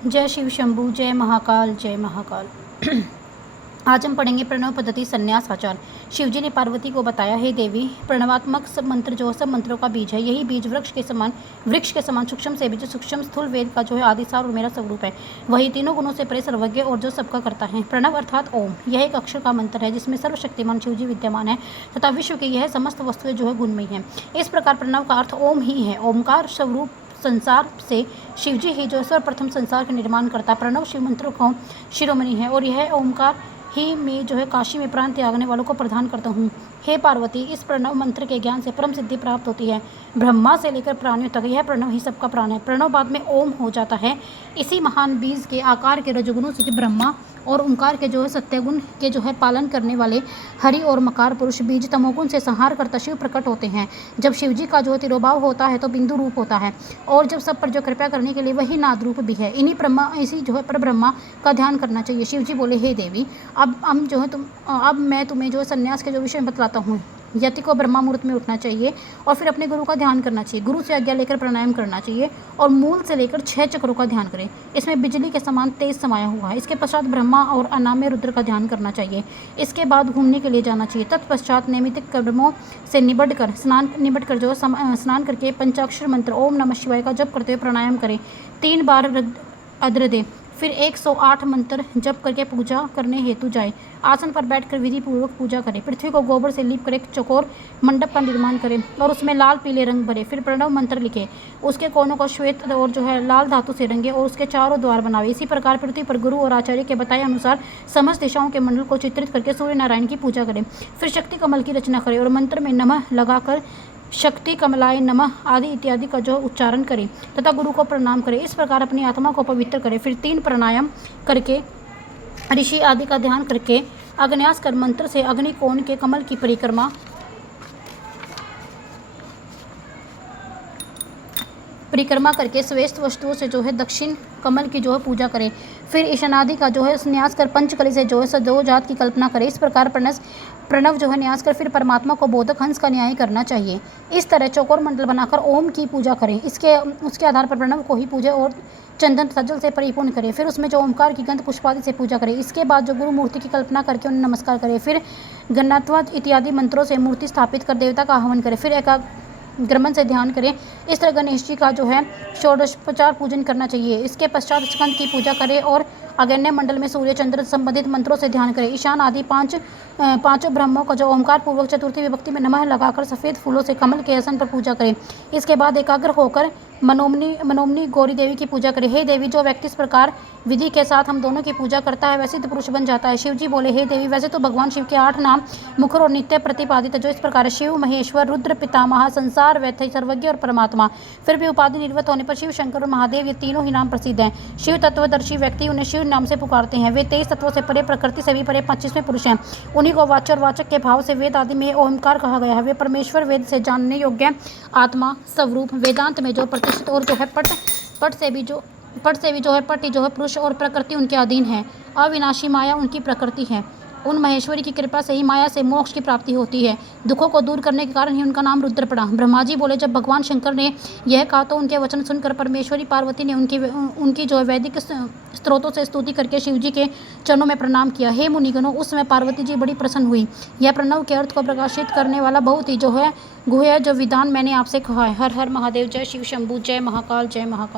जय शिव शंभू, जय महाकाल, जय महाकाल। आज हम पढ़ेंगे प्रणव पद्धति संन्यास आचार। शिवजी ने पार्वती को बताया, हे देवी, प्रणवात्मक सब मंत्र जो सब मंत्रों का बीज है, यही बीज वृक्ष के समान सूक्ष्म से बीज सूक्ष्म स्थूल वेद का जो है आदिसार और मेरा स्वरूप है। वही तीनों गुणों से परे सर्वज्ञ और जो सबका करता है। प्रणव अर्थात ओम, यह एक अक्षर का मंत्र है जिसमें सर्वशक्तिमान शिवजी विद्यमान है तथा विश्व की यह समस्त वस्तुएं जो है गुणमयी है। इस प्रकार प्रणव का अर्थ ओम ही है। ओमकार स्वरूप संसार से शिवजी ही जो सर्वप्रथम संसार का निर्माण करता। प्रणव शिव मंत्रों का शिरोमणि है और यह ओमकार ही में जो है काशी में प्राण त्यागने वालों को प्रदान करता हूँ। हे पार्वती, इस प्रणव मंत्र के ज्ञान से परम सिद्धि प्राप्त होती है। ब्रह्मा से लेकर प्राणियों तक यह प्रणव ही सबका प्राण है। प्रणव बाद में ओम हो जाता है। इसी महान बीज के आकार के रजोगुणों से ब्रह्मा और ओंकार के जो है सत्यगुण के जो है पालन करने वाले हरि और मकार पुरुष बीज तमोगुण से संहार करता शिव प्रकट होते हैं। जब शिवजी का जो तिरोभाव होता है तो बिंदु रूप होता है और जब सब पर जो कृपया करने के लिए वही नाद रूप भी है। इसी जो है पर ब्रह्मा का ध्यान करना चाहिए। शिवजी बोले, हे देवी, अब मैं तुम्हें जो है संन्यास के जो विषय बतलाता हूँ। यति को ब्रह्मा मुहूर्त में उठना चाहिए और फिर अपने गुरु का ध्यान करना चाहिए। गुरु से आज्ञा लेकर प्राणायाम करना चाहिए और मूल से लेकर 6 चक्रों का ध्यान करें। इसमें बिजली के समान तेज समाया हुआ है। इसके पश्चात ब्रह्मा और अनाम्य रुद्र का ध्यान करना चाहिए। इसके बाद घूमने के लिए जाना चाहिए। तत्पश्चात नियमित कर्मों से निबट कर जो स्नान करके पंचाक्षर मंत्र ओम नमः शिवाय का जप करते हुए प्राणायाम करें। 3 बार अर्घ्य दें, फिर 108 मंत्र जप करके पूजा करने हेतु जाए। आसन पर बैठकर विधि पूर्वक पूजा करें। पृथ्वी को गोबर से लीप कर एक चौकोर मंडप का निर्माण करें और उसमें लाल पीले रंग भरे। फिर प्रणव मंत्र लिखे, उसके कोनों को श्वेत और जो है लाल धातु से रंगे और उसके चारों द्वार बनावे। इसी प्रकार पृथ्वी पर गुरु और आचार्य के बताए अनुसार समस्त दिशाओं के मंडल को चित्रित करके सूर्य नारायण की पूजा करें। फिर शक्ति कमल की रचना करें और मंत्र में नमः लगाकर शक्ति कमलाय नमः आदि इत्यादि का जो उच्चारण करें तथा गुरु को प्रणाम करें। इस प्रकार अपनी आत्मा को पवित्र करें। फिर 3 प्राणायाम करके ऋषि आदि का ध्यान करके अग्न्यास कर मंत्र से अग्नि कोण के कमल की परिक्रमा करके श्रेष्ठ वस्तुओं से जो है दक्षिण कमल की जो है पूजा करें। फिर ईशानादि का जो है न्यास कर पंचकली से जो है सदो जात की कल्पना करें। इस प्रकार प्रणव जो है न्यास कर फिर परमात्मा को बोधक हंस का न्याय करना चाहिए। इस तरह चौकोर मंडल बनाकर ओम की पूजा करें। उसके आधार पर प्रणव को ही पूजे और चंदन तथा जल से परिपूर्ण करें। फिर उसमें जो ओमकार की गंध पुष्पादि से पूजा करें। इसके बाद जो गुरु मूर्ति की कल्पना करके उन्हें नमस्कार करें। फिर गन्नात्वाद इत्यादि मंत्रों से मूर्ति स्थापित कर देवता का आह्वान करें। फिर ग्रमण से ध्यान करें। इस तरह गणेश जी का जो है षोडशोपचार पूजन करना चाहिए। इसके पश्चात स्कंद की पूजा करें और अगण्य मंडल में सूर्य चंद्र संबंधित मंत्रों से ध्यान करें। ईशान आदि पांचों ब्रह्मों का जो ओंकार पूर्वक चतुर्थी विभक्ति में नमः लगाकर सफ़ेद फूलों से कमल के आसन पर पूजा करें। इसके बाद एकाग्र होकर मनोमनी गौरी देवी की पूजा करें। हे देवी, जो व्यक्ति इस प्रकार विधि के साथ हम दोनों की पूजा करता है वह सिद्ध पुरुष बन जाता है। शिवजी बोले, हे देवी, वैसे तो भगवान शिव के 8 नाम मुखर और नित्य प्रतिपादित है, जो इस प्रकार शिव, महेश्वर, रुद्र, पितामह, संसार व्यथय, सर्वज्ञ और परमात्मा। फिर भी उपाधि निर्वत होने पर शिव, शंकर और महादेव ये तीनों ही नाम प्रसिद्ध हैं। शिव तत्वदर्शी व्यक्ति उन्हें शिव नाम से पुकारते हैं। वे 23 तत्वों से परे, प्रकृति से भी परे 25वें पुरुष हैं। उन्हीं को वाच्य और वाचक के भाव से वेद आदि में ओंकार कहा गया है। वे परमेश्वर, वेद से जानने योग्य आत्मा स्वरूप, वेदांत में जो प्रतिष्ठित और जो है पट से भी जो है पट जो है पुरुष और प्रकृति उनके अधीन है। अविनाशी माया उनकी प्रकृति है। उन महेश्वरी की कृपा से ही माया से मोक्ष की प्राप्ति होती है। दुखों को दूर करने के कारण ही उनका नाम रुद्र पड़ा। ब्रह्मा जी बोले, जब भगवान शंकर ने यह कहा तो उनके वचन सुनकर परमेश्वरी पार्वती ने उनकी जो है वैदिक स्त्रोतों से स्तुति करके शिव जी के चरणों में प्रणाम किया। हे मुनिगणों, उस समय पार्वती जी बड़ी प्रसन्न हुई। यह प्रणव के अर्थ को प्रकाशित करने वाला बहुत ही जो है गुह्य जो विधान मैंने आपसे कहा है। हर हर महादेव, जय शिव शंभू, जय महाकाल, जय महाकाल।